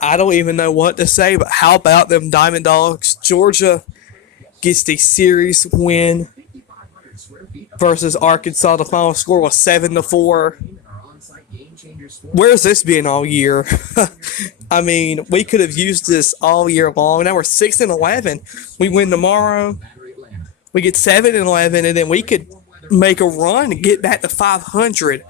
I don't even know what to say, but how about them Diamond Dogs? Georgia gets the series win versus Arkansas. The final score was 7-4. Where's this been all year? I mean, we could have used this all year long. Now we're 6-11. We win tomorrow. We get 7-11, and then we could make a run and get back to 500.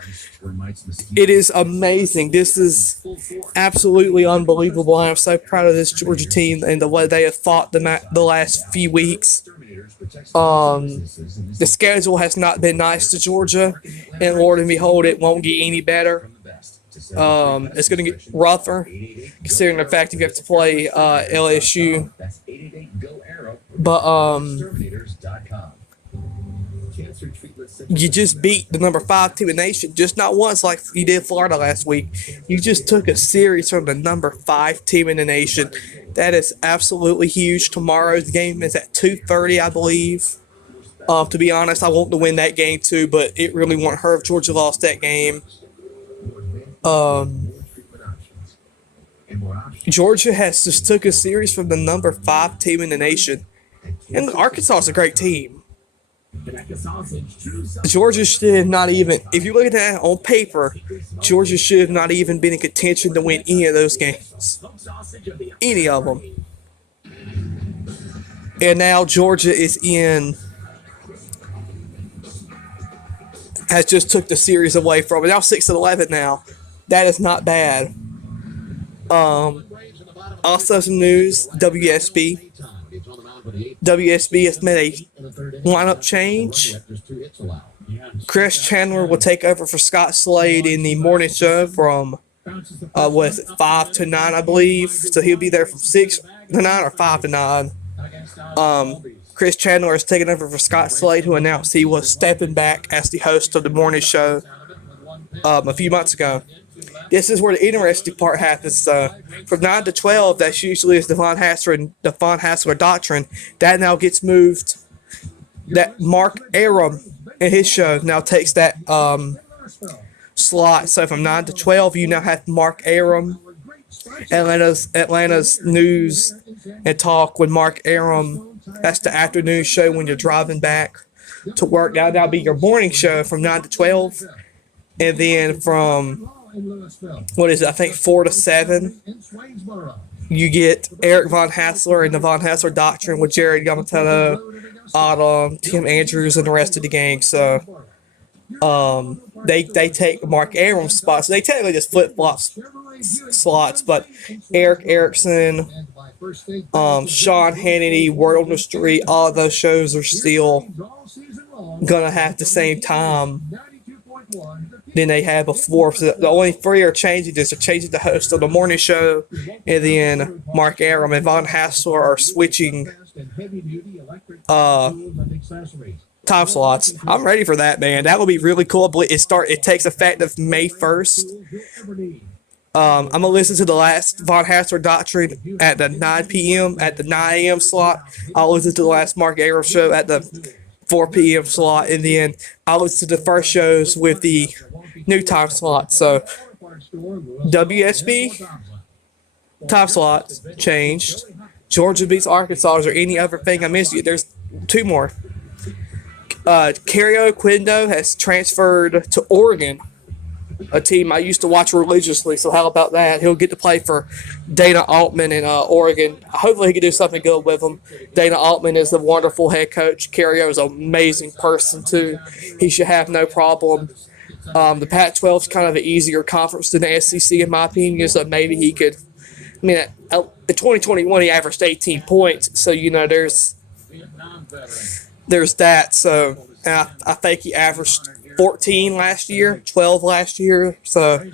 It is amazing. This is absolutely unbelievable. I am so proud of this Georgia team and the way they have fought the last few weeks. The schedule has not been nice to Georgia, and Lord and behold, it won't get any better. It's going to get rougher, considering the fact you have to play LSU. But you just beat the number 5 team in the nation, just not once like you did Florida last week. You just took a series from the number 5 team in the nation. That is absolutely huge. Tomorrow's game is at 2:30, I believe. To be honest, I want to win that game too, but it really won't hurt if Georgia lost that game. Georgia has just took a series from the number 5 team in the nation. And Arkansas is a great team. Georgia should have not even, if you look at that on paper, Georgia should have not even been in contention to win any of those games. Any of them. And now Georgia has just took the series away from it. Now 6-11 now. That is not bad. Also some news, WSB. WSB has made a lineup change. Chris Chandler will take over for Scott Slade in the morning show from 5 to 9, I believe. So he'll be there from 6 to 9 or 5 to 9. Chris Chandler is taking over for Scott Slade, who announced he was stepping back as the host of the morning show a few months ago. This is where the interesting part happens. From 9 to 12, that's usually is the Von Hassler doctrine. That now gets moved. That Mark Arum in his show now takes that slot. So from 9 to 12, you now have Mark Arum, Atlanta's news and talk with Mark Arum. That's the afternoon show when you're driving back to work. That'll be your morning show from 9 to 12. And then from 4 to 7, you get Eric Von Hassler and the Von Hassler Doctrine with Jared Yamamoto, Autumn, Tim Andrews, and the rest of the gang. So they take Mark Arum's spot. So they technically just flip-flop slots, but Eric Erickson, Sean Hannity, Word on the Street, all of those shows are still going to have the same time than they had before. So the only 3 are changing this. They're changing the host of the morning show, and then Mark Arum and Von Hassler are switching time slots. I'm ready for that, man. That will be really cool. It takes effect of May 1st. I'm going to listen to the last Von Hassler Doctrine at the 9 p.m. at the 9 a.m. slot. I'll listen to the last Mark Arum show at the 4 p.m. slot, and then I'll listen to the first shows with the new time slot. So WSB time slot changed. Georgia beats Arkansas. Is there any other thing I missed? There's 2 more. Kario Quindo has transferred to Oregon, a team I used to watch religiously. So how about that? He'll get to play for Dana Altman in Oregon. Hopefully he can do something good with them. Dana Altman is a wonderful head coach. Kario is an amazing person too. He should have no problem. The Pac-12 is kind of an easier conference than the SEC in my opinion, so maybe he could. I mean, in 2021 he averaged 18 points, so there's that. So I think he averaged 14 last year, 12 last year. So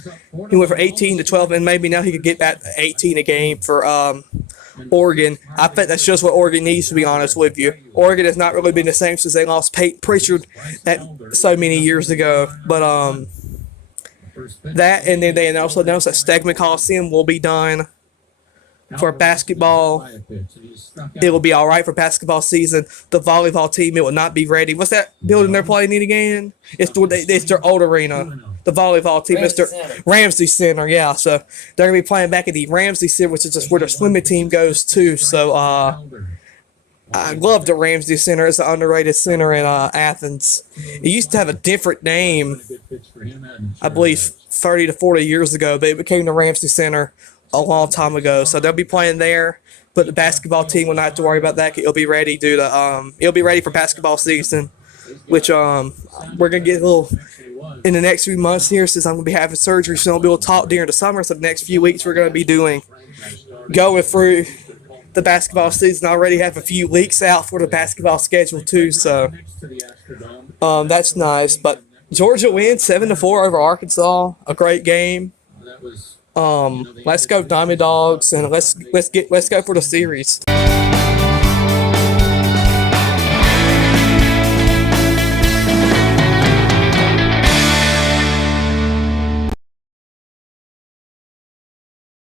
he went from 18 to 12, and maybe now he could get back to 18 a game for Oregon. I think that's just what Oregon needs, to be honest with you. Oregon has not really been the same since they lost Peyton Pritchard so many years ago. But that, and then they also announced that Stegeman Coliseum will be done. for basketball. It will be all right for basketball season. The volleyball team, it will not be ready. What's that building they're playing in again? It's their old arena. The volleyball team, Ramsey Center. Yeah, so they're gonna be playing back at the Ramsey Center, which is just where the swimming team goes to. So I love the Ramsey Center. It's an underrated center in Athens. It used to have a different name, I believe 30 to 40 years ago, but it became the Ramsey Center a long time ago. So they'll be playing there, but the basketball team will not have to worry about that. It'll be ready it'll be ready for basketball season, which we're gonna get a little in the next few months here, since I'm gonna be having surgery, so I'll be able to talk during the summer. So the next few weeks we're gonna be going through the basketball season. I already have a few leaks out for the basketball schedule too, so that's nice. But Georgia wins 7-4 over Arkansas. A great game. Let's go Diamond Dogs, and let's go for the series.